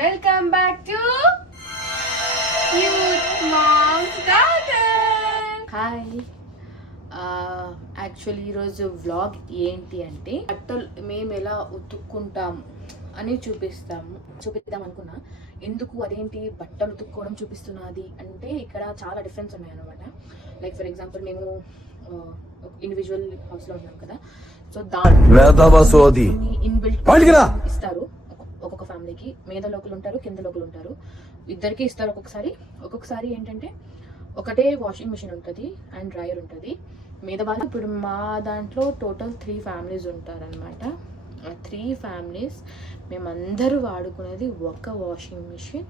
Welcome back to cute mom's garden. Hi, actually ఈరోజు vlog ఏంటి అంటే బట్టలు మేము ఎలా ఉతుక్కుంటాం అని చూపిద్దాం అనుకున్నా. ఎందుకు అదేంటి బట్టలు ఉతుక్కోవడం చూపిస్తున్నది అంటే ఇక్కడ చాలా డిఫరెన్స్ ఉన్నాయి అనమాట. లైక్ ఫర్ ఎగ్జాంపుల్ మేము ఇండివిజువల్ హౌస్లో ఉన్నాం కదా, సో దాని ఇన్బిల్ట్ ఇస్తారు. ఒక్కొక్క ఫ్యామిలీకి మీద లోకలు ఉంటారు, కింద లోకలు ఉంటారు, ఇద్దరికి ఇస్తారు. ఒక్కొక్కసారి ఏంటంటే ఒకటే వాషింగ్ మిషన్ ఉంటుంది అండ్ డ్రైయర్ ఉంటుంది. మీద వాళ్ళు ఇప్పుడు మా దాంట్లో టోటల్ 3 ఫ్యామిలీస్ ఉంటారనమాట. 3 ఫ్యామిలీస్ మేమందరూ వాడుకునేది ఒక వాషింగ్ మిషన్,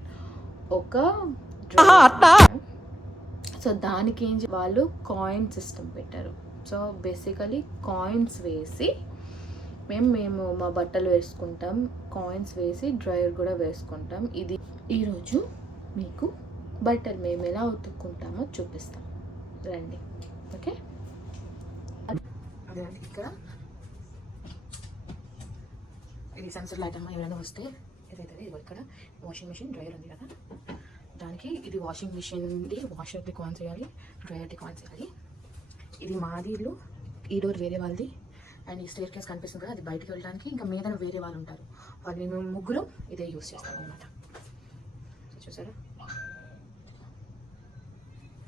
ఒక డ్రైయర్. సో దానికి ఏం వాళ్ళు కాయిన్ సిస్టమ్ పెట్టారు. సో బేసికలీ కాయిన్స్ వేసి మేము మా బట్టలు వేసుకుంటాం, కాయిన్స్ వేసి డ్రైయర్ కూడా వేసుకుంటాం. ఇది ఈరోజు మీకు బట్టలు మేము ఎలా ఉతుక్కుంటామో చూపిస్తాం, రండి. ఓకే, ఇక్కడ ఇది సెన్సర్ లైట్ అమ్మ ఎవరైనా వస్తే ఏదైతుంది. ఇది ఇక్కడ వాషింగ్ మిషన్, డ్రైయర్ ఉంది కదా, దానికి ఇది వాషింగ్ మిషన్ది వాషర్కి కాయిన్స్ వేయాలి, డ్రైయర్కి కాయిన్స్ వేయాలి. ఇది మాది ఇల్లు, ఈ డోర్ వేరే వాళ్ళది, అండ్ ఈ స్టేర్ కేస్ కనిపిస్తుంది కదా, అది బయటకు వెళ్ళడానికి. ఇంకా మీద వేరే వాళ్ళు ఉంటారు, వాళ్ళు మేము ముగ్గురు ఇదే యూస్ చేస్తాం అనమాట. చూసారా?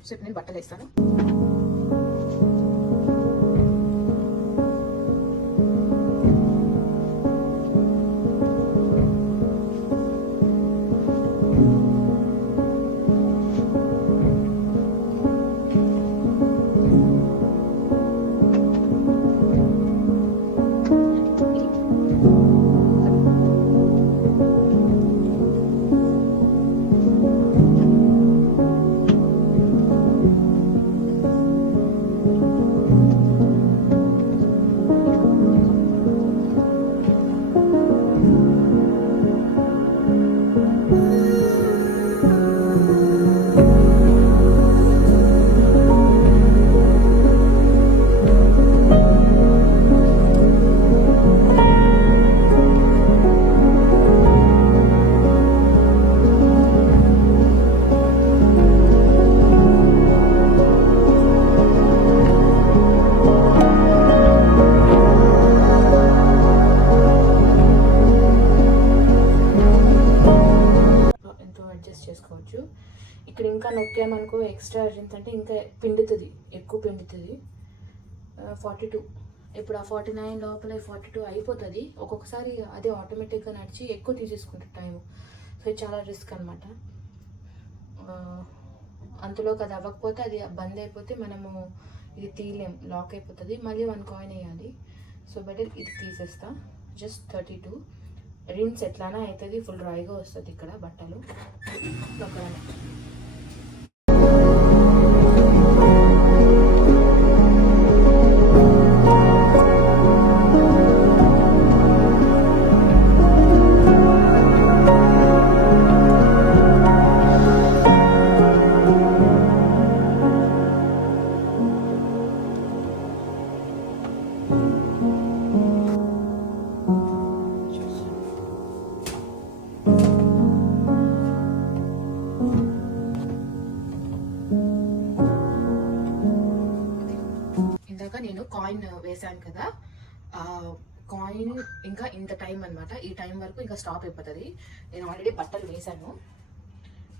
సో ఇప్పుడు నేను బట్టలు వేస్తాను. చేసుకోవచ్చు. ఇక్కడ ఇంకా నొక్కామనుకో ఎక్స్ట్రా అర్జెంట్ అంటే ఇంకా పిండుతుంది, ఎక్కువ పిండుతుంది. 42, ఇప్పుడు ఆ 49 లోపల 42 అయిపోతుంది. ఒక్కొక్కసారి అదే ఆటోమేటిక్గా నడిచి ఎక్కువ తీసేసుకుంటుంది టైం. సో ఇది చాలా రిస్క్ అనమాట. అంతలోకి అది అవ్వకపోతే అది బంద్ అయిపోతే మనము ఇది తీయలేం, లాక్ అయిపోతుంది. మళ్ళీ 1 కాయిన్ వేయాలి. సో బెటర్ ఇది తీసేస్తా. జస్ట్ 32. రిన్స్ ఎట్లానా అవుతుంది, ఫుల్ డ్రైగా వస్తుంది ఇక్కడ బట్టలు. నేను కాయిన్ వేసాను కదా, కాయిన్ ఇంకా ఇంత టైం అనమాట. ఈ టైం వరకు ఇంకా స్టాప్ అయిపోతుంది. నేను ఆల్రెడీ బట్టలు వేసాను,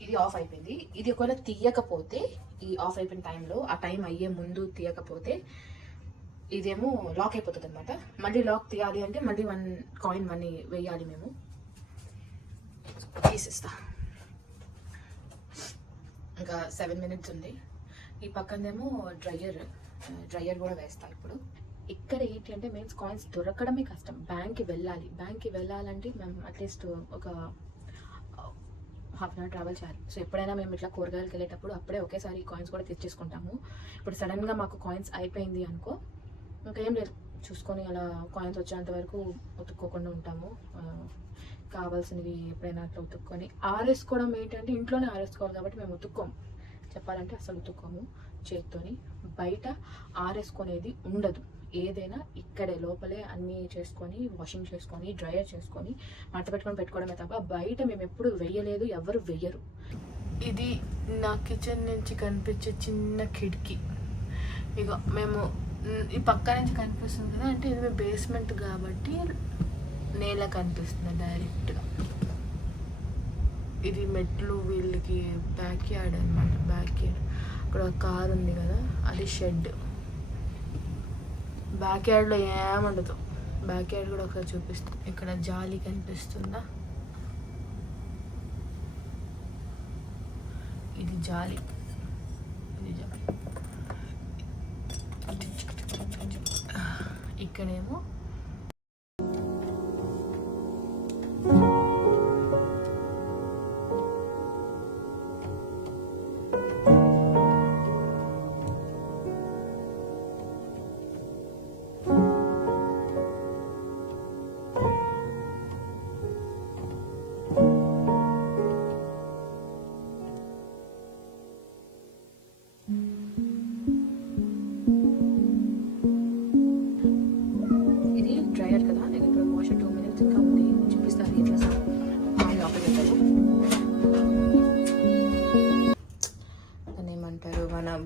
ఇది ఆఫ్ అయిపోయింది. ఇది ఒకవేళ తీయకపోతే ఈ ఆఫ్ అయిపోయిన టైంలో, ఆ టైం అయ్యే ముందు తీయకపోతే ఇదేమో లాక్ అయిపోతుంది అనమాట. మళ్ళీ లాక్ తీయాలి అంటే మళ్ళీ 1 కాయిన్ మనీ వేయాలి మేము. తీసేస్తా. ఇంకా 7 మినిట్స్ ఉంది. ఈ పక్కనేమో డ్రైయర్ కూడా వేస్తా. ఇప్పుడు ఇక్కడ ఏంటి అంటే మేము కాయిన్స్ దొరకడమే కష్టం. బ్యాంక్కి వెళ్ళాలంటే మేము అట్లీస్ట్ ఒక ½ అవర్ ట్రావెల్ చేయాలి. సో ఎప్పుడైనా మేము ఇట్లా కూరగాయలకు వెళ్ళేటప్పుడు అప్పుడే ఒకేసారి కాయిన్స్ కూడా తెచ్చేసుకుంటాము. ఇప్పుడు సడన్గా మాకు కాయిన్స్ అయిపోయింది అనుకో, ఇంకా ఏం లేదు, చూసుకొని అలా కాయిన్స్ వచ్చేంత వరకు ఉతుక్కోకుండా ఉంటాము. కావాల్సినవి ఎప్పుడైనా అట్లా ఉతుక్కొని ఆరేసుకోవడం ఏంటంటే ఇంట్లోనే ఆరేసుకోవాలి కాబట్టి మేము ఉతుక్కోము. చెప్పాలంటే అసలు ఉతుక్కోము చేత్తోని. బయట ఆరేసుకునేది ఉండదు. ఏదైనా ఇక్కడే లోపలే అన్నీ చేసుకొని వాషింగ్ చేసుకొని డ్రైయర్ చేసుకొని మడత పెట్టుకోవడమే తప్ప బయట మేము ఎప్పుడు వెయ్యలేదు, ఎవరు వెయ్యరు. ఇది నా కిచెన్ నుంచి కనిపించే చిన్న కిటికీ. ఇక మేము ఈ పక్క నుంచి కనిపిస్తుంది కదా, అంటే ఇది బేస్మెంట్ కాబట్టి నేల కనిపిస్తుంది డైరెక్ట్గా. ఇది మెట్లు, వీళ్ళకి బ్యాక్ యార్డ్ అనమాట. బ్యాక్ యార్డ్ అక్కడ కార్ ఉంది కదా, అది షెడ్. బ్యాక్ యార్డ్లో ఏముండదు. బ్యాక్ యార్డ్ కూడా ఒకసారి చూపిస్తుంది. ఇక్కడ జాలి కనిపిస్తుందా, ఇది జాలి. ఇది జాలి. ఇక్కడేమో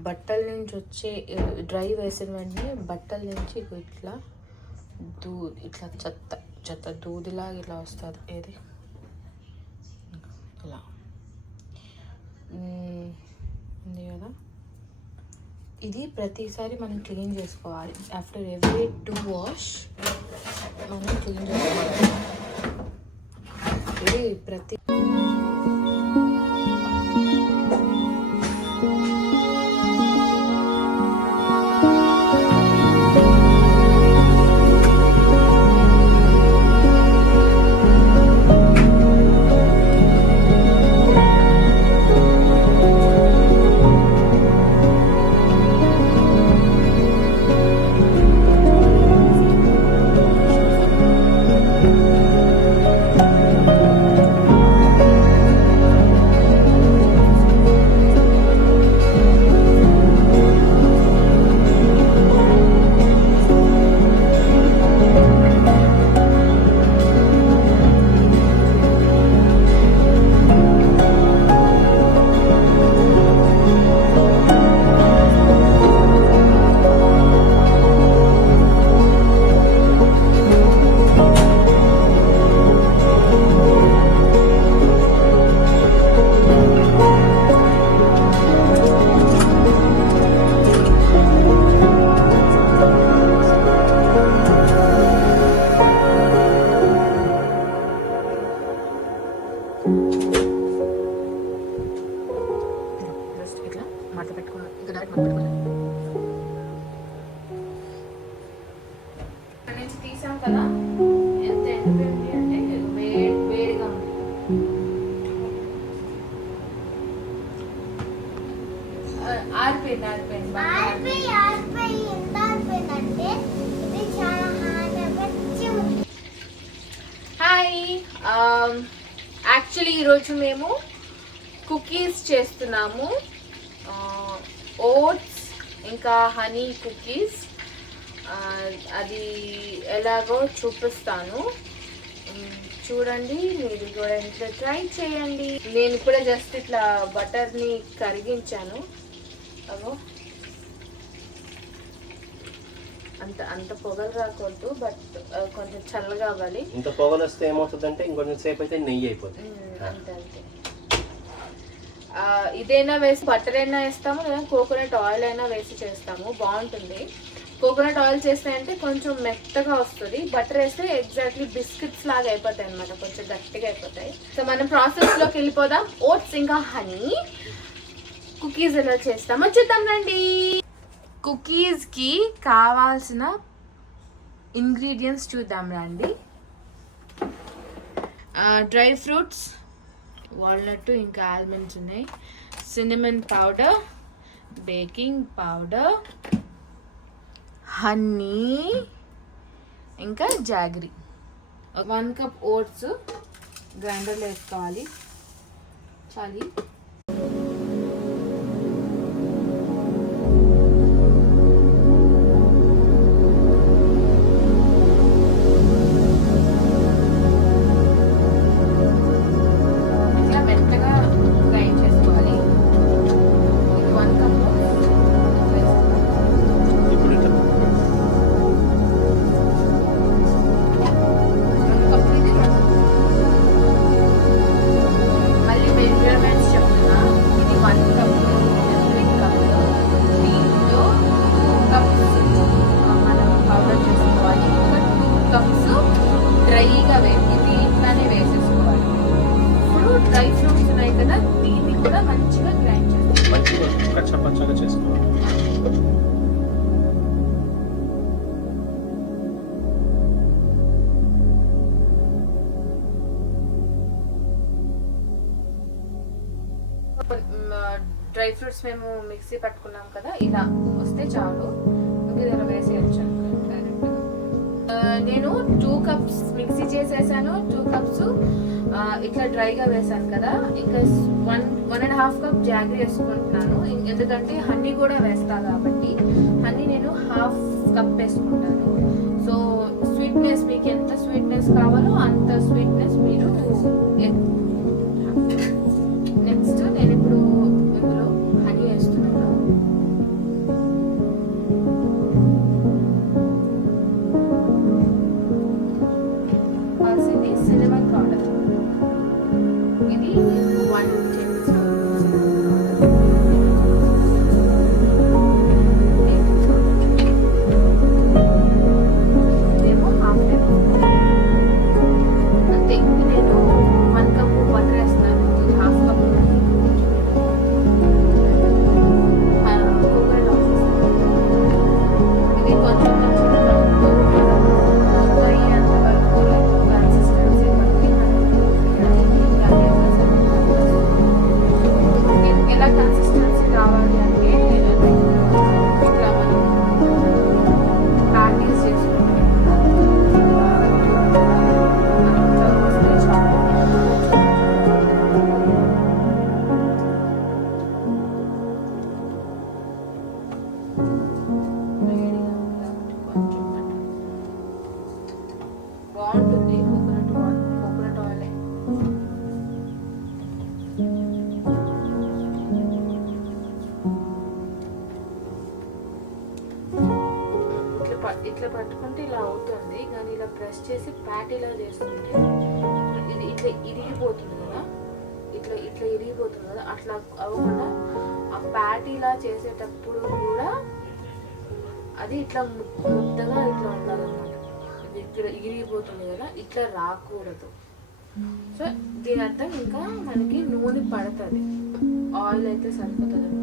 బట్టల నుంచి వచ్చే డ్రై వేసిన వెంటనే బట్టల నుంచి ఇట్లా ఇట్లా చెత్త దూదిలాగా ఇలా వస్తుంది. ఏది ఇలా ఉంది కదా, ఇది ప్రతిసారి మనం క్లీన్ చేసుకోవాలి. ఆఫ్టర్ ఎవ్రీ 2 వాష్ మనం క్లీన్ చేసుకోవాలి. ఇది ప్రతి తీసాం కదా, ఎంత ఎండిపోయింది అంటే వేడిగా ఉంది. హాయ్, యాక్చువల్లీ ఈరోజు మేము కుకీస్ చేస్తున్నాము. ఓట్స్ ఇంకా హనీ కుకీస్. అది ఎలాగో చూపిస్తాను, చూడండి. మీరు కూడా ఇంట్లో ట్రై చేయండి. నేను కూడా జస్ట్ ఇట్లా బటర్ని కరిగించాను. అగో అంత పొగలు రాకూడదు, బట్ కొంచెం చల్లగా అవ్వాలి. ఇంత పొగలు వస్తే ఏమవుతుందంటే ఇంకొంచెం సేపు అయితే నెయ్యి అయిపోతుంది. అంతే. ఇదైనా వేసి బటర్ అయినా వేస్తాము, లేదా కోకోనట్ ఆయిల్ అయినా వేసి చేస్తాము, బాగుంటుంది. కోకోనట్ ఆయిల్ చేస్తే అంటే కొంచెం మెత్తగా వస్తుంది, బటర్ వేస్తే ఎగ్జాక్ట్లీ బిస్కెట్స్ లాగా అయిపోతాయి అనమాట, కొంచెం గట్టిగా అయిపోతాయి. సో మనం ప్రాసెస్లోకి వెళ్ళిపోదాం. ఓట్స్ ఇంకా హనీ కుకీస్ ఎలా చేస్తామో చూద్దాం రండి. కుకీస్కి కావాల్సిన ఇంగ్రీడియంట్స్ చూద్దాం రండి. డ్రై ఫ్రూట్స్, వాల్నట్ ఇంకా ఆల్మండ్స్ ఉన్నాయి, cinnamon powder, baking powder, honey ఇంకా జాగరీ. 1 కప్ ఓట్స్ గ్రైండర్లో వేసుకోవాలి. చాలి. కచ్చపచ్చగా చేసుకోవాలి. డ్రై ఫ్రూట్స్ మేము మిక్సీ పట్టుకున్నాం కదా, ఇలా వస్తే చాలు. ఇలా వేసేయచ్చు డైరెక్ట్గా. నేను 2 కప్స్ మిక్సీ చేసేసాను. 2 కప్స్ ఇట్లా డ్రైగా వేసాను కదా. ఇంకా 1.5 కప్ జాగరీ వేసుకుంటున్నాను. ఎందుకంటే హనీ కూడా వేస్తా కాబట్టి హనీ నేను 1/2 కప్ వేసుకుంటాను. సో స్వీట్నెస్ మీకు ఎంత స్వీట్నెస్ కావాలో అంత స్వీట్నెస్ మీరు. నెక్స్ట్ నేను ఇప్పుడు ఇందులో హనీ వేస్తున్నాను. కాల్సింది సినమన్ పౌడర్. ఇది 1 టేబుల్ స్పూన్ సినమన్ పౌడర్. ఇదేమో 1/2 టేబుల్ స్పూన్. అంతే. నేను 1 కప్ వాటర్ వేస్తున్నాను. 1/2 కప్ కోకోనట్ ఆయిల్. ఇది కొంచెం అయ్యేంత వరకు కన్సిస్టెన్సీ బట్టి ఎలా కన్సిస్టెన్సీ కావాలి అంటే ఇట్లా మనం ప్యాటీస్ చేసుకుంటాం. ఇట్లా వస్తే చాలు. బాగుంటుంది కోకోనట్ ఆయిల్. ఇట్లా పట్టుకుంటే ఇలా అవుతుంది, కానీ ఇలా ప్రెస్ చేసి ప్యాటీలా చేస్తుంటే ఇది ఇట్లా ఇరిగిపోతుంది కదా. ఇట్లా ఇరిగిపోతుంది కదా. అట్లా అవ్వకుండా ఆ ప్యాటీలా చేసేటప్పుడు కూడా అది ఇట్లా ముద్దగా ఇట్లా ఉండాలన్నమాట. ఇది ఇట్లా ఇరిగిపోతుంది కదా, ఇట్లా రాకూడదు. సో దీని అర్థం ఇంకా మనకి నూనె పడుతుంది, ఆయిల్ అయితే సరిపోతుంది అనమాట.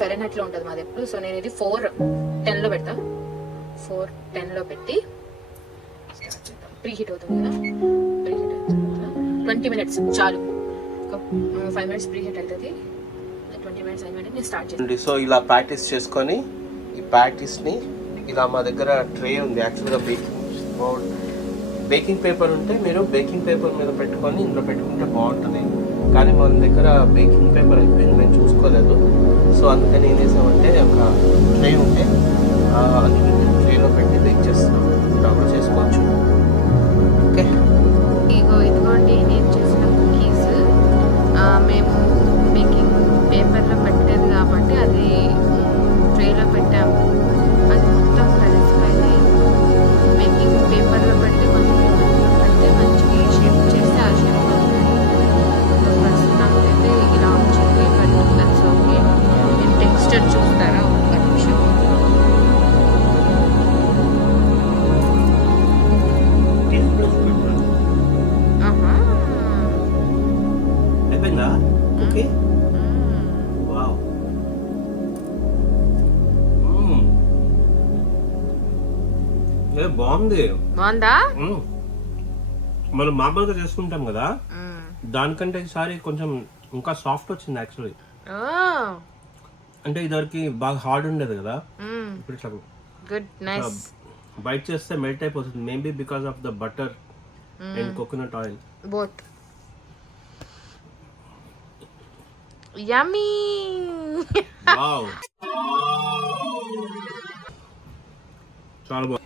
ఫెరన్హైట్లో ఉంటుంది మాది ఎప్పుడు. సో నేను ఇది 410లో పెడతా. 410లో పెట్టి ప్రీ హీట్ అవుతుంది కదా. ప్రీ హీట్ అవుతుంది 20 మినిట్స్ చాలు. 5 మినిట్స్ ప్రీ హీట్ అవుతుంది. 20 మినిట్స్ అయిన నేను స్టార్ట్ చేస్తాను. సో ఇలా ప్రాక్టీస్ చేసుకొని ఈ ప్రాక్టీస్ని ఇలా మా దగ్గర ట్రే ఉంది. యాక్చువల్గా బేకింగ్ పేపర్ ఉంటే మీరు బేకింగ్ పేపర్ మీద పెట్టుకొని ఇందులో పెట్టుకుంటే బాగుంటుంది. కానీ మన దగ్గర బేకింగ్ పేపర్ అయిపోయింది, మేము చూసుకోలేదు. సో అందుకని ఏం చేసామంటే ఒక ట్రే ఉంటే అది ట్రేలో పెట్టి బేక్ చేస్తున్నాం. ఇలా కూడా చేసుకోవచ్చు. ఓకే, ఇదిగోండి నేను చేసిన కుకీస్. మేము బేకింగ్ పేపర్లో పెట్టలేదు కాబట్టి అది ట్రేలో పెట్టాము. అది మొత్తం కలిసిపోయినాయి. బేకింగ్ పేపర్లో పెడితే కొంచెం పెడితే మంచిగా షేప్ చేస్తే ఆ షేప్ ప్రస్తుతానికైతే ఇలా వచ్చింది. But that's okay. నేను టెక్స్చర్ చూస్తారా ఒక్క నిమిషం. బాగుంది. బాగుందా? మనం మామూలుగా చేసుకుంటాం కదా, దానికంటే ఈసారి కొంచెం ఇంకా సాఫ్ట్ వచ్చింది యాక్చువల్లీ. అంటే ఇదివరకు బాగా హార్డ్ ఉండేది కదా, ఇప్పుడు ఇట్లా గుడ్, నైస్. బైట్ చేస్తే మెల్ట్ అయిపోతుంది. Maybe because of the butter and coconut oil, both. Yummy. Wow, చాలా బాగుంది.